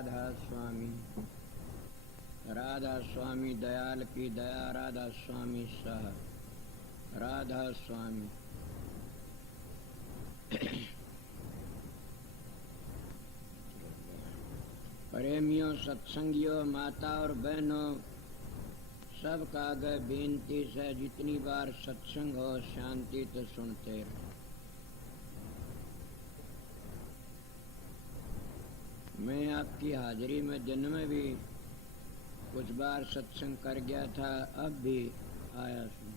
राधा स्वामी। राधा स्वामी दयाल की दया, राधा स्वामी सह, राधा स्वामी। प्रेमियों, सत्संगियों, माता और बहनों, सब का आगे बेनती से जितनी बार सत्संग हो शांति तो सुनते रहो। मैं आपकी हाजिरी में दिन में भी कुछ बार सत्संग कर गया था, अब भी आया हूँ।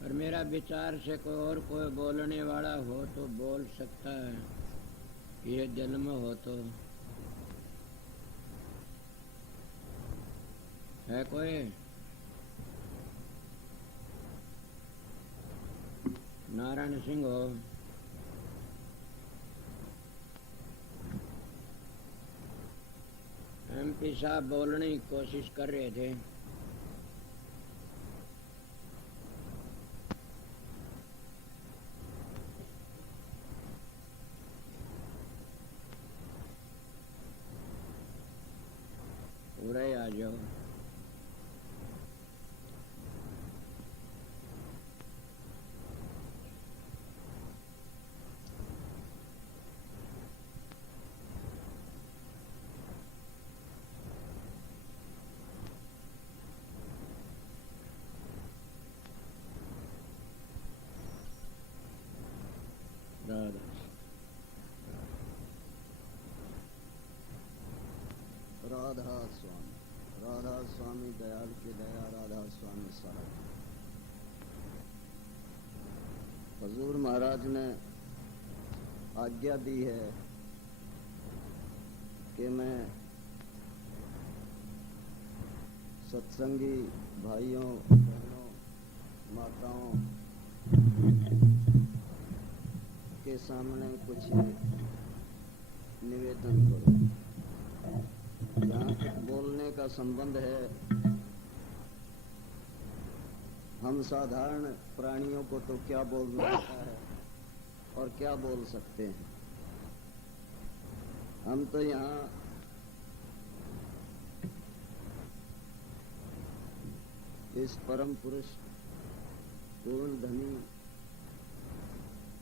पर मेरा विचार से कोई बोलने वाला हो तो बोल सकता है, ये दिल में हो तो है कोई? नारायण सिंह हो, MP साहब बोलने की कोशिश कर रहे थे। पूरे आ जाओ। राधा स्वामी, राधा स्वामी दयाल की दया, राधा स्वामी साहब। हजूर महाराज ने आज्ञा दी है कि मैं सत्संगी भाइयों, बहनों, माताओं के सामने कुछ निवेदन करूं। जहाँ तक बोलने का संबंध है, हम साधारण प्राणियों को तो क्या बोलना आता है और क्या बोल सकते हैं। हम तो यहाँ इस परम पुरुष पूर्ण धनी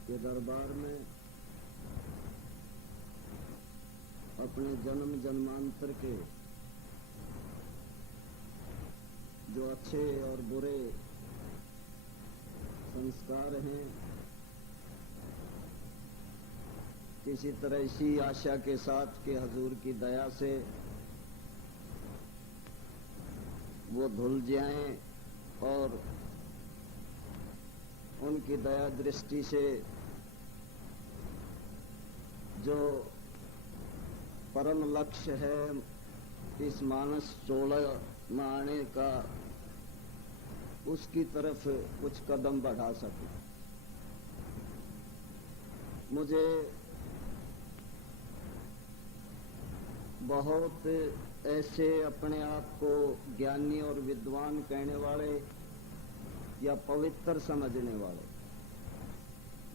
के दरबार में अपने जन्म जन्मांतर के जो अच्छे और बुरे संस्कार हैं, किसी तरह इसी आशा के साथ कि हजूर की दया से वो धुल जाएं और उनकी दया दृष्टि से जो परम लक्ष्य है इस मानस चोला में आने का, उसकी तरफ कुछ कदम बढ़ा सके। मुझे बहुत ऐसे अपने आप को ज्ञानी और विद्वान कहने वाले या पवित्र समझने वाले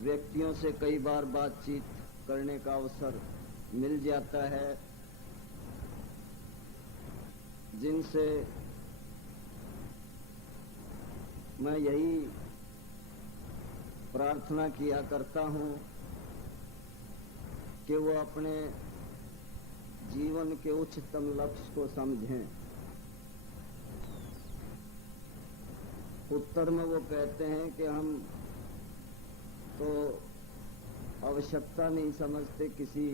व्यक्तियों से कई बार बातचीत करने का अवसर मिल जाता है, जिनसे मैं यही प्रार्थना किया करता हूं कि वो अपने जीवन के उच्चतम लक्ष्य को समझें। उत्तर में वो कहते हैं कि हम तो आवश्यकता नहीं समझते किसी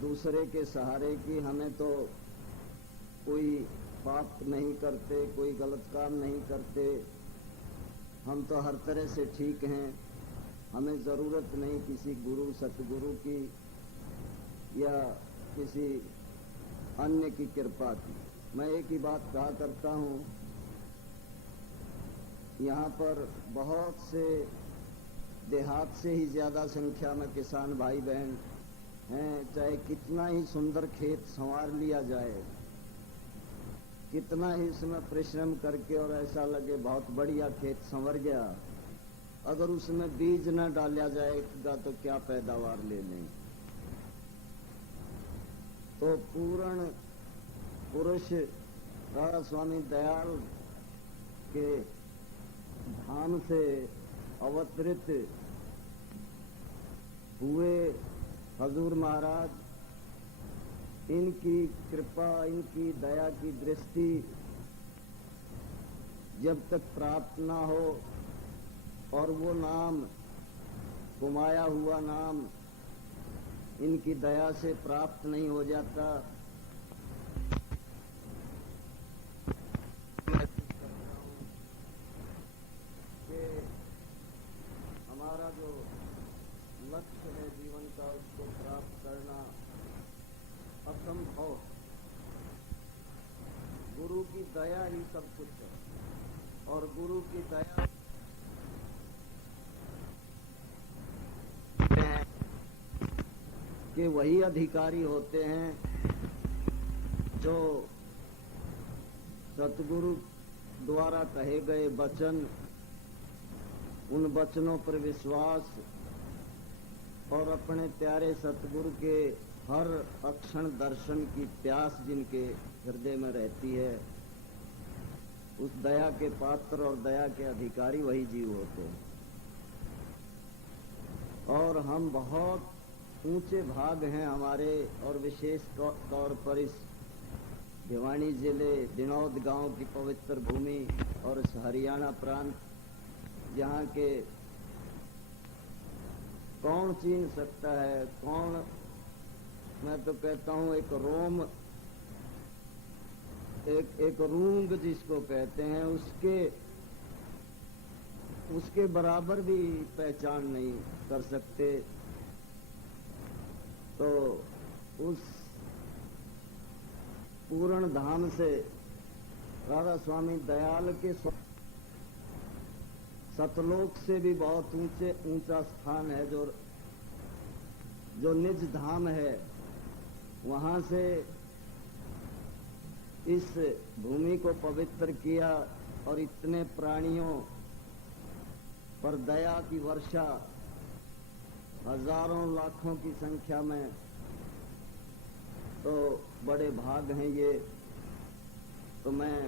दूसरे के सहारे की, हमें तो कोई पाप नहीं करते, कोई गलत काम नहीं करते, हम तो हर तरह से ठीक हैं, हमें ज़रूरत नहीं किसी गुरु सतगुरु की या किसी अन्य की कृपा की। मैं एक ही बात कहा करता हूँ, यहाँ पर बहुत से देहात से ही ज़्यादा संख्या में किसान भाई बहन हैं, चाहे कितना ही सुंदर खेत संवार लिया जाए, कितना ही इसमें परिश्रम करके और ऐसा लगे बहुत बढ़िया खेत संवर गया, अगर उसमें बीज न डाला जाएगा तो क्या पैदावार ले लें। तो पूर्ण पुरुष राधा स्वामी दयाल के धाम से अवतरित हुए हजूर महाराज, इनकी कृपा, इनकी दया की दृष्टि जब तक प्राप्त ना हो और वो नाम, कुमाया हुआ नाम इनकी दया से प्राप्त नहीं हो जाता, कि हमारा जो लक्ष्य है जीवन का उसको प्राप्त करना असंभव। गुरु की दया ही सब कुछ है और गुरु की दया कि वही अधिकारी होते हैं जो सतगुरु द्वारा कहे गए वचन, उन वचनों पर विश्वास और अपने प्यारे सतगुरु के हर अक्षण दर्शन की प्यास जिनके हृदय में रहती है, उस दया के पात्र और दया के अधिकारी वही जीव होते हैं। और हम बहुत ऊंचे भाग हैं हमारे, और विशेष तौर पर इस भिवानी जिले दिनौद गांव की पवित्र भूमि और इस हरियाणा प्रांत, जहाँ के कौन चीन सकता है, कौन, मैं तो कहता हूँ एक रोम, एक रूंग जिसको कहते हैं, उसके बराबर भी पहचान नहीं कर सकते। तो उस पूर्ण धाम से राधा स्वामी दयाल के सतलोक से भी बहुत ऊंचा स्थान है, जो निज धाम है, वहां से इस भूमि को पवित्र किया और इतने प्राणियों पर दया की वर्षा, हजारों लाखों की संख्या में, तो बड़े भाग हैं ये। तो मैं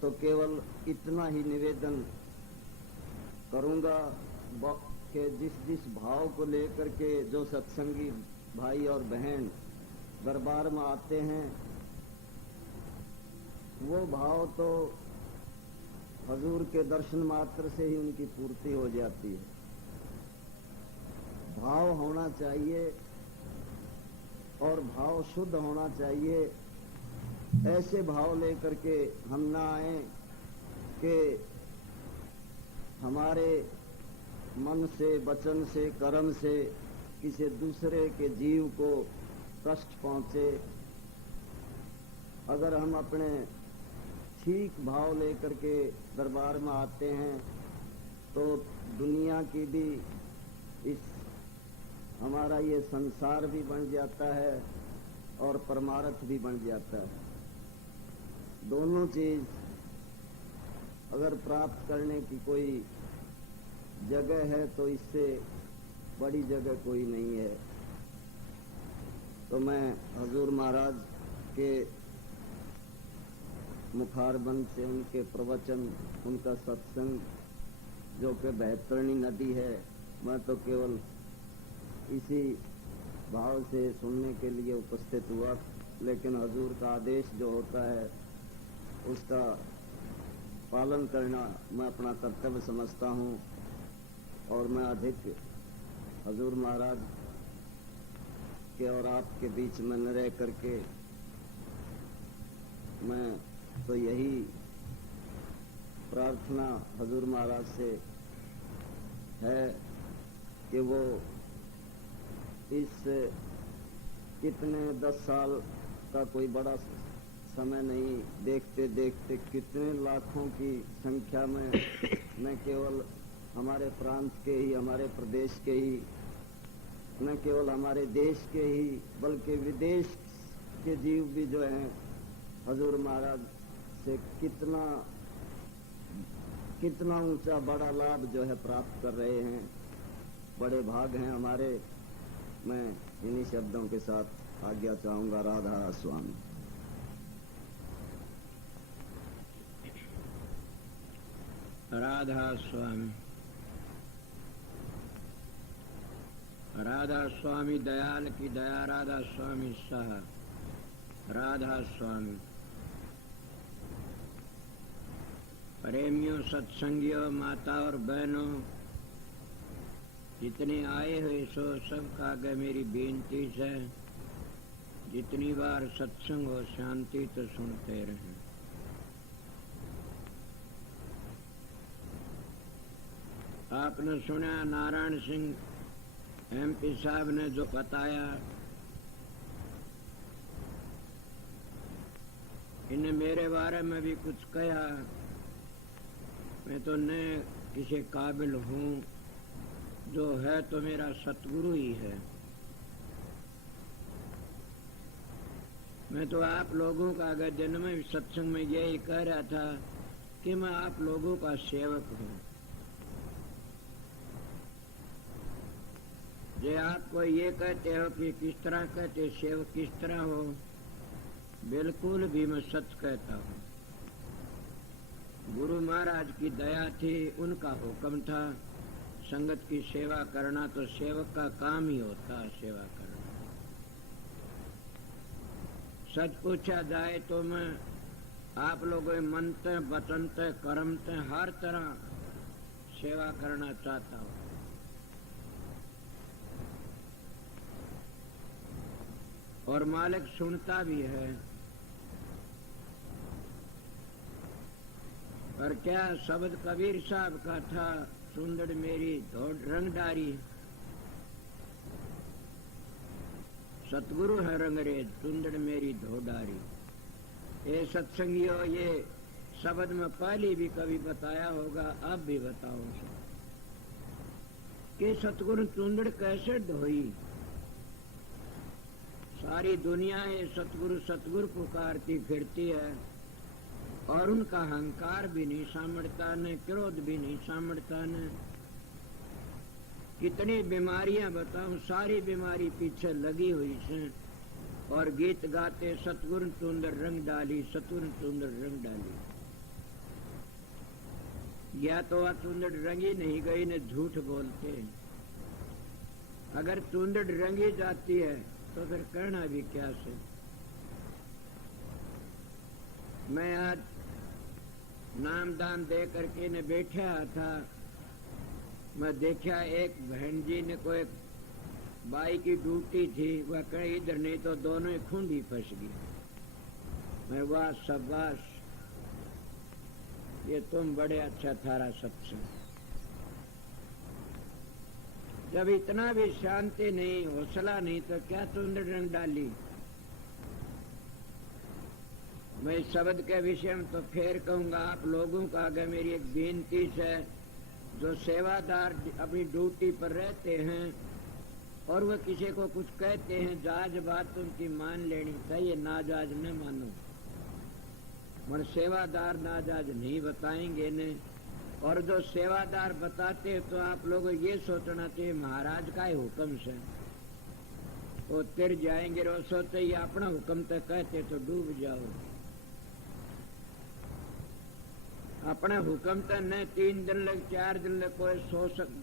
तो केवल इतना ही निवेदन करूंगा कि जिस भाव को लेकर के जो सत्संगी भाई और बहन दरबार में आते हैं, वो भाव तो हजूर के दर्शन मात्र से ही उनकी पूर्ति हो जाती है। भाव होना चाहिए और भाव शुद्ध होना चाहिए। ऐसे भाव लेकर के हम ना आए कि हमारे मन से, वचन से, कर्म से किसी दूसरे के जीव को कष्ट पहुंचे। अगर हम अपने ठीक भाव लेकर के दरबार में आते हैं तो दुनिया की भी, इस हमारा ये संसार भी बन जाता है और परमार्थ भी बन जाता है। दोनों चीज अगर प्राप्त करने की कोई जगह है तो इससे बड़ी जगह कोई नहीं है। तो मैं हजूर महाराज के मुखारबंद से, उनके प्रवचन, उनका सत्संग जो कि बेहतरीनी नदी है, मैं तो केवल इसी भाव से सुनने के लिए उपस्थित हुआ। लेकिन हजूर का आदेश जो होता है उसका पालन करना मैं अपना कर्तव्य समझता हूँ। और मैं अधिक हजूर महाराज के और आपके बीच में न रह करके मैं तो यही प्रार्थना हजूर महाराज से है कि वो इस कितने 10 साल का कोई बड़ा समय नहीं, देखते देखते कितने लाखों की संख्या में न केवल हमारे प्रांत के ही, हमारे प्रदेश के ही, न केवल हमारे देश के ही, बल्कि विदेश के जीव भी जो हैं हजूर महाराज से कितना ऊंचा बड़ा लाभ जो है प्राप्त कर रहे हैं, बड़े भाग हैं हमारे। मैं इन्हीं शब्दों के साथ आज्ञा चाहूंगा। राधा स्वामी। राधा स्वामी। राधा स्वामी दयाल की दया। राधा स्वामी सहा। राधा स्वामी। प्रेमियों, सत्संगियों, माता और बहनों, जितने आए हुए सो सबका आगे मेरी बेनती है, जितनी बार सत्संग हो शांति तो सुनते रहें। आपने सुना नारायण सिंह MP साहब ने जो बताया, इन्हें मेरे बारे में भी कुछ कहा। मैं तो न किसी काबिल हूँ, जो है तो मेरा सतगुरु ही है। मैं तो आप लोगों का अगर जन्म में सत्संग में यही कह रहा था कि मैं आप लोगों का सेवक हूँ। जे आपको ये कहते हो कि किस तरह कहते सेवक किस तरह हो, बिल्कुल भी मैं सच कहता हूँ। गुरु महाराज की दया थी, उनका हुक्म था संगत की सेवा करना, तो सेवक का काम ही होता है सेवा करना। सच पूछा जाए तो मैं आप लोगों मनते बचनते कर्मते हर तरह सेवा करना चाहता हूँ। और मालिक सुनता भी है। पर क्या शब्द कबीर साहब का था, सुंदर मेरी रंगदारी, सतगुरु है रंगरेज, सुंदर मेरी धोडारी। ये सत्संगियों, ये शब्द में पहले भी कभी बताया होगा, अब भी बताओ कि सतगुरु चुंदड़ कैसे ढोई। सारी दुनिया है सतगुरु सतगुरु पुकारती फिरती है, और उनका अहंकार भी नहीं सामर्थता, न क्रोध भी नहीं सामर्थता, न कितनी बीमारियां बताऊं, सारी बीमारी पीछे लगी हुई है। और गीत गाते सतगुरु चुंदर रंग डाली, सतगुरु चुंदर रंग डाली। या तो वह चुंदड़ रंगी नहीं गई, न झूठ बोलते। अगर चुंदड़ रंगी जाती है तो फिर कहना भी क्या से। मैं आज नामदान दे करके ने बैठा था, मैं देखा एक बहन जी ने कोई बाई की ड्यूटी थी, वह कहीं इधर नहीं तो दोनों ही खूंडी फंस गई। मैं वाह शाबाश, ये तुम बड़े अच्छा थारा सत्संग। जब इतना भी शांति नहीं, हौसला नहीं, तो क्या चुंदड़ रंग डाली। मैं इस शब्द के विषय में तो फिर कहूंगा, आप लोगों का अगर मेरी एक बेनती है, जो सेवादार अपनी ड्यूटी पर रहते हैं और वह किसी को कुछ कहते हैं, जाज बात उनकी मान लेनी चाहिए, नाजाज न मानो। और सेवादार नाजाज नहीं बताएंगे न, और जो सेवादार बताते तो आप लोगों ये सोचना चाहिए महाराज का ही हुक्म से वो तिर जाएंगे। और सोचते ये अपना हुक्म तो कहते तो डूब जाओ। अपना हुक्म तो न 3 दिन लग 4 दिन लग कोई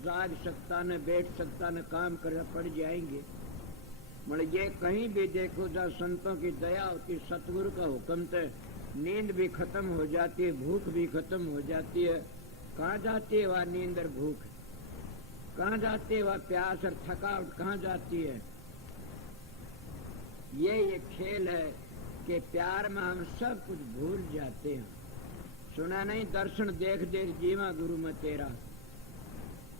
जाग सकता, न बैठ सकता, न काम कर पड़ जाएंगे। मतलब ये कहीं भी देखो जहाँ संतों की दया होती, सतगुरु का हुक्म तो नींद भी खत्म हो जाती है, भूख भी खत्म हो जाती है। कहाँ जाती है वह नींद और भूख, कहाँ जाती है वह प्यास और थकावट, कहाँ जाती है। ये खेल है कि प्यार में हम सब कुछ भूल जाते हैं। सुना नहीं, दर्शन देख देख जीवा गुरु में तेरा,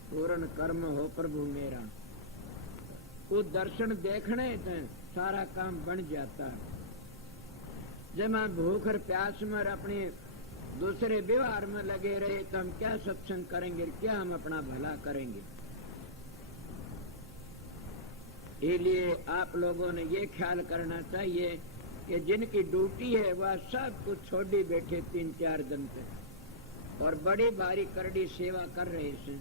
पूर्ण कर्म हो प्रभु मेरा। वो दर्शन देखने से सारा काम बन जाता है। जब हम भूख और प्यास में अपने दूसरे व्यवहार में लगे रहे तो हम क्या सत्संग करेंगे, क्या हम अपना भला करेंगे। इसलिए आप लोगों ने ये ख्याल करना चाहिए कि जिनकी ड्यूटी है वह सब कुछ छोड़ी बैठे 3-4 दिन तक। और बड़ी भारी करड़ी सेवा कर रहे हैं।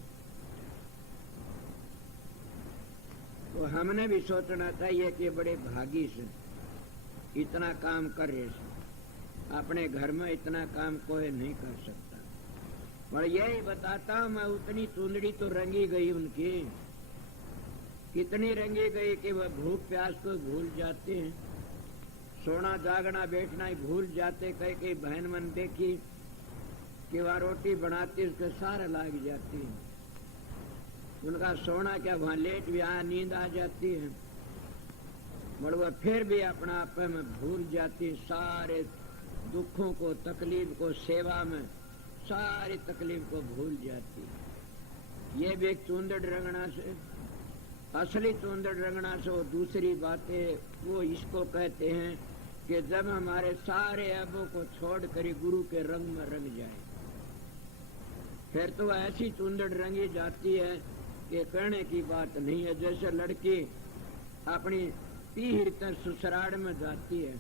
तो हमने भी सोचना चाहिए कि बड़े भागी से इतना काम कर रहे हैं। अपने घर में इतना काम कोई नहीं कर सकता। पर यही बताता हूं मैं, उतनी चुंदड़ी तो रंगी गई उनकी, कितनी रंगी गई कि वह भूख प्यास को भूल जाते हैं, सोना जागना बैठना ही भूल जाते। कई बहन मन देखी कि वह रोटी बनाती उसके सारा लाग जाती है, उनका सोना क्या वहां लेट भी आ नींद आ जाती है, मगर वह फिर भी अपना आप में भूल जाती, सारे दुखों को तकलीफ को सेवा में सारी तकलीफ को भूल जाती है। ये भी एक चुंदड़ रंगना से, असली चुंदड़ रंगना से वो दूसरी बातें वो इसको कहते हैं कि जब हमारे सारे अबों को छोड़कर गुरु के रंग में रंग जाए, फिर तो ऐसी चुंदड़ रंगी जाती है कि कहने की बात नहीं है। जैसे लड़की अपनी पीढ़ तक ससुराल में जाती है,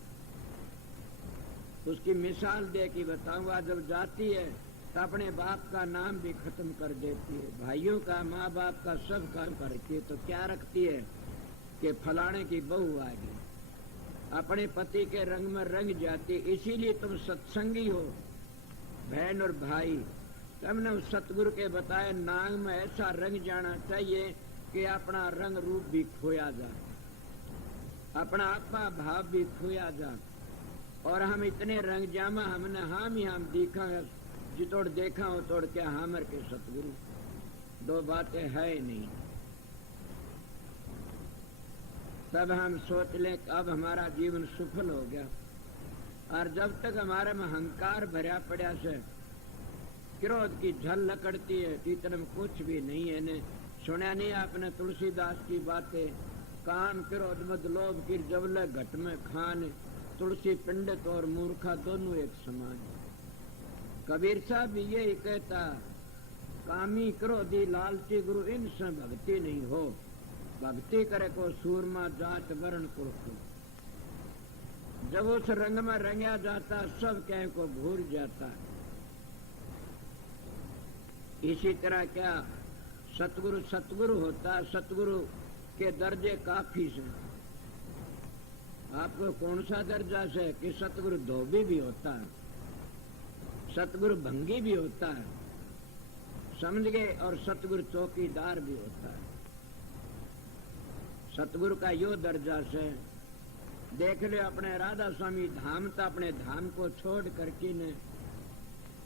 उसकी मिसाल दे कि बताऊंगा, जब जाती है तो अपने बाप का नाम भी खत्म कर देती है, भाइयों का माँ बाप का सब काम करती है। तो क्या रखती है कि फलाने की बहू आ गई, अपने पति के रंग में रंग जाती। इसीलिए तुम सत्संगी हो बहन और भाई, तुमने उस सतगुरु के बताए नाग में ऐसा रंग जाना चाहिए कि अपना रंग रूप भी खोया जा, अपना आपा भाव भी खोया जा। और हम इतने रंग जामा हमने हम ही हम देखा, जितोड़ देखा हो तोड़ क्या हमर के सतगुरु, दो बातें है नहीं। तब हम सोच लें कि अब हमारा जीवन सफल हो गया। और जब तक हमारे में अहंकार भरा पड़ा से, क्रोध की झल लकड़ती है, इतने में कुछ भी नहीं है। ने सुना नहीं आपने तुलसीदास की बातें, काम क्रोध मद लोभ की जबले घट में खान, तुलसी पंडित और मूर्खा दोनों एक समान। कबीर साहब भी यही कहता, कामी क्रोधी लालची गुरु इनसे भक्ति नहीं हो, भक्ति करे को सूरमा जात वर्ण कुल। जब उस रंग में रंगा जाता सब कह को भूल जाता। इसी तरह क्या सतगुरु सतगुरु होता, सतगुरु के दर्जे काफी से। आपको कौन सा दर्जा से कि सतगुरु धोबी भी होता है, सतगुरु भंगी भी होता है, समझ गए, और सतगुरु चौकीदार भी होता है। सतगुरु का यो दर्जा से देख ले, अपने राधा स्वामी धाम था, अपने धाम को छोड़ करके ने,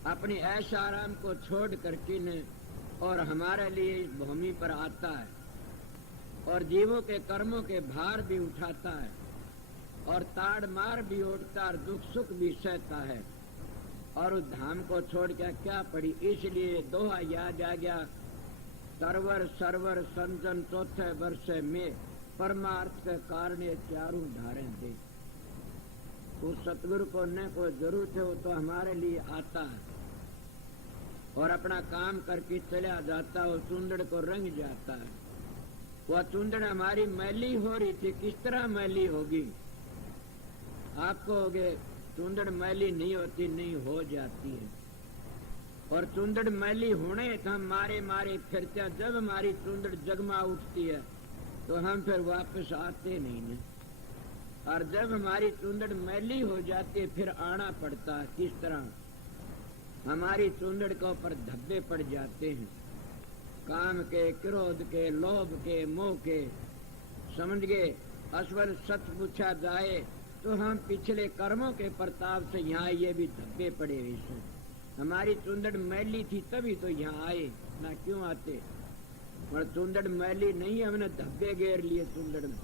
अपनी ऐश आराम को छोड़ करके ने, और हमारे लिए इस भूमि पर आता है, और जीवों के कर्मों के भार भी उठाता है, और ताड़ मार भी उठता और दुख सुख भी सहता है। और उस धाम को छोड़ के क्या पड़ी, इसलिए दोहा याद आ गया, सरवर सरवर संजन चौथे वर्ष में परमार्थ के कारण चारों धारे दे। उस सतगुरु को न कोई जरूरत है, वो तो हमारे लिए आता है और अपना काम करके चला जाता, वो चुंदड़ को रंग जाता है। वह चुंदड़ हमारी मैली हो रही थी, किस तरह मैली होगी? आप कहोगे चुंदड़ मैली नहीं होती, नहीं हो जाती है। और चुंदड़ मैली होने तो हम मारे मारे फिरते, जब हमारी चुंदड़ जगमा उठती है तो हम फिर वापस आते नहीं ने। और जब हमारी चुंदड़ मैली हो जाती है फिर आना पड़ता है। किस तरह? हमारी चुंदड़ के ऊपर धब्बे पड़ जाते हैं, काम के, क्रोध के, लोभ के, मोह के। समझ गए? असवल सच पूछा जाए तो हम पिछले कर्मों के प्रताप से यहाँ ये भी धब्बे पड़े हुए हैं। हमारी चुंदड़ मैली थी तभी तो यहाँ आए, ना क्यों आते? पर चुंदड़ मैली नहीं, हमने धब्बे घेर लिए चुंदड़ में।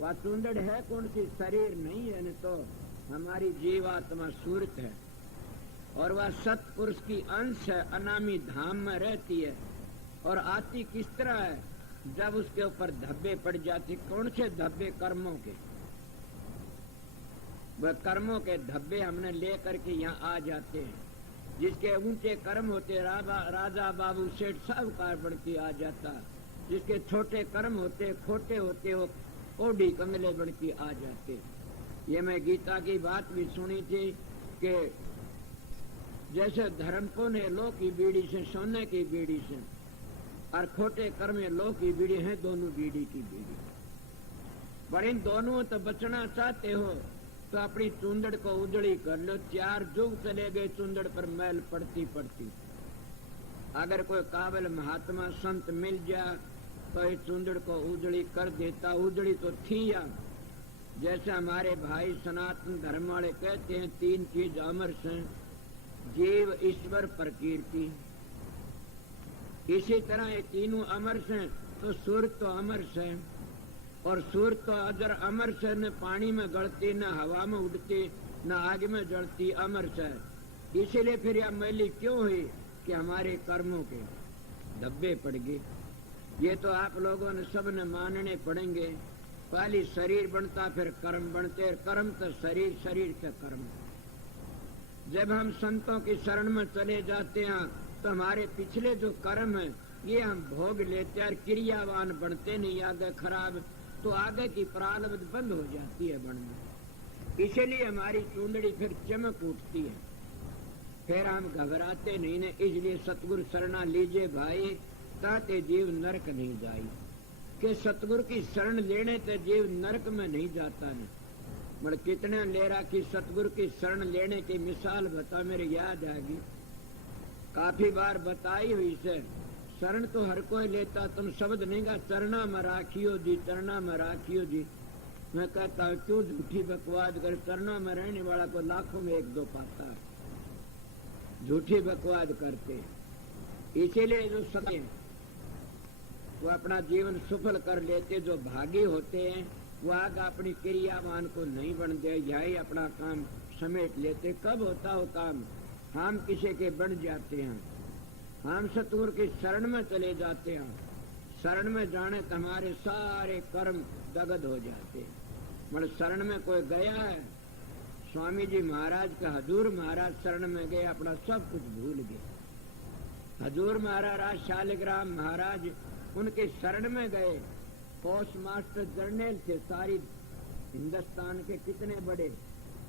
वह चुंदड़ है कौन सी? शरीर नहीं है, न तो हमारी जीवात्मा सूरत है, और वह सतपुरुष की अंश है, अनामी धाम में रहती है। और आती किस तरह है? जब उसके ऊपर धब्बे पड़ जाते। कौन से धब्बे? कर्मों के। वह कर्मों के धब्बे हमने ले करके यहाँ आ जाते हैं। जिसके ऊंचे कर्म होते, राजा बाबू सेठ साहूकार बन के आ जाता। जिसके छोटे कर्म होते, खोटे होते, वो ओडी कंगले बन के आ जाते। ये मैं गीता की बात भी सुनी थी कि जैसे धर्म पुण्य लो की बीड़ी से, सोने की बीड़ी से, और खोटे कर्म लो की बीड़ी है, दोनों बीड़ी की बीड़ी। पर इन दोनों तो बचना चाहते हो तो अपनी चूंदड़ को उजड़ी कर लो। 4 युग चले गए चूंदड़ पर मैल पड़ती पड़ती। अगर कोई काबिल महात्मा संत मिल जाए तो इस चूंदड़ को उजड़ी कर देता। उजड़ी तो थी या, जैसे हमारे भाई सनातन धर्म वाले कहते हैं 3 चीज अमर हैं, जीव, ईश्वर, प्रकृति। इसी तरह ये तीनों अमर हैं। तो सूर्य तो अमर है, और सूर्य तो अजर अमर है, न पानी में गलती, न हवा में उड़ती, न आग में जलती, अमर है। इसीलिए फिर यह मैली क्यों हुई कि हमारे कर्मों के धब्बे पड़ गए। ये तो आप लोगों ने सब ने मानने पड़ेंगे। पहले शरीर बनता, फिर कर्म बनते, कर्म तो शरीर, शरीर के कर्म। जब हम संतों की शरण में चले जाते हैं तो हमारे पिछले जो कर्म है ये हम भोग लेते हैं, क्रियावान बनते नहीं। आगे खराब तो आगे की प्रारब्ध बंद हो जाती है बनना। इसीलिए हमारी चूंदड़ी फिर चमक उठती है, फिर हम घबराते नहीं ने। इसलिए सतगुरु शरणा लीजिए भाई, ताते जीव नरक नहीं जाई। कि सतगुरु की शरण लेने से जीव नरक में नहीं जाता नहीं। मगर कितने ले रहा कि सतगुरु की शरण लेने की मिसाल बता, मेरे याद आएगी, काफी बार बताई हुई से। शरण तो हर कोई लेता, तुम शब्द नहीं का चरणा में राखियो जी, चरणा में राखियो जी। मैं कहता हूँ क्यों झूठी बकवाद कर, चरणों में रहने वाला को लाखों में 1-2 पाता है। झूठी बकवाद करते, इसीलिए जो सत्य वो अपना जीवन सफल कर लेते। जो भागी होते हैं वो आगे अपनी क्रियावान को नहीं बन दे, यही अपना काम समेट लेते। कब होता हो काम, हम किसी के बन जाते हैं, हम सतगुरु की शरण में चले जाते हैं। शरण में जाने तो हमारे सारे कर्म दगद हो जाते हैं। मगर शरण में कोई गया है, स्वामी जी महाराज का हजूर महाराज शरण में गए, अपना सब कुछ भूल गए। हजूर महाराज शालिग्राम महाराज उनके शरण में गए। पोस्ट मास्टर जनरल थे सारी हिंदुस्तान के, कितने बड़े,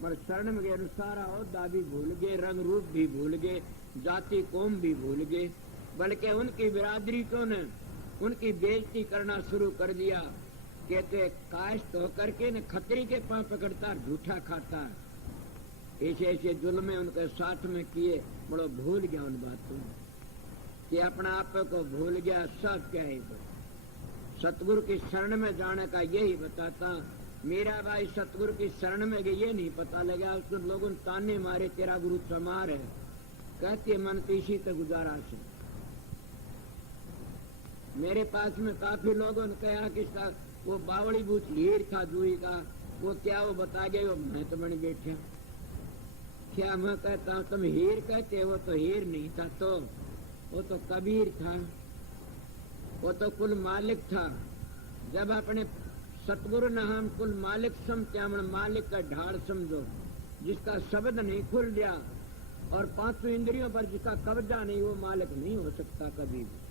मगर शरण में गए, सारा ओहदा भी भूल गए, रंग रूप भी भूल गए, जाति कौम भी भूल गए। बल्कि उनकी बिरादरी को ने उनकी बेइज्जती करना शुरू कर दिया। कहते काश्त होकर के न खतरी के पांव पकड़ता, झूठा खाता। ऐसे ऐसे जुल्मे उनके साथ में किए। बड़ो भूल गया उन बातों कि अपना आप को भूल गया। सब क्या है, सतगुरु की शरण में जाने का यही बताता। मेरा भाई सतगुरु की शरण में गए, ये नहीं पता लगा। उसको लोगों ने ताने मारे, तेरा गुरु चमार है। कहते मन तो इसी तक गुजारा से। मेरे पास में काफी लोगों ने कहा कि वो बावड़ी बूथ हीर था जुई का, वो क्या वो बता गए, वो मैं तो बन बैठा। क्या मैं कहता हूँ तुम हीर कहते, वो तो हीर नहीं था, तो वो तो कबीर था, वो तो कुल मालिक था। जब अपने सतगुरु ने हम कुल मालिक समझते, हम मालिक का ढाल समझो, जिसका शब्द नहीं खुल गया और 5 इंद्रियों पर जिसका कब्जा नहीं, वो मालिक नहीं हो सकता कभी भी।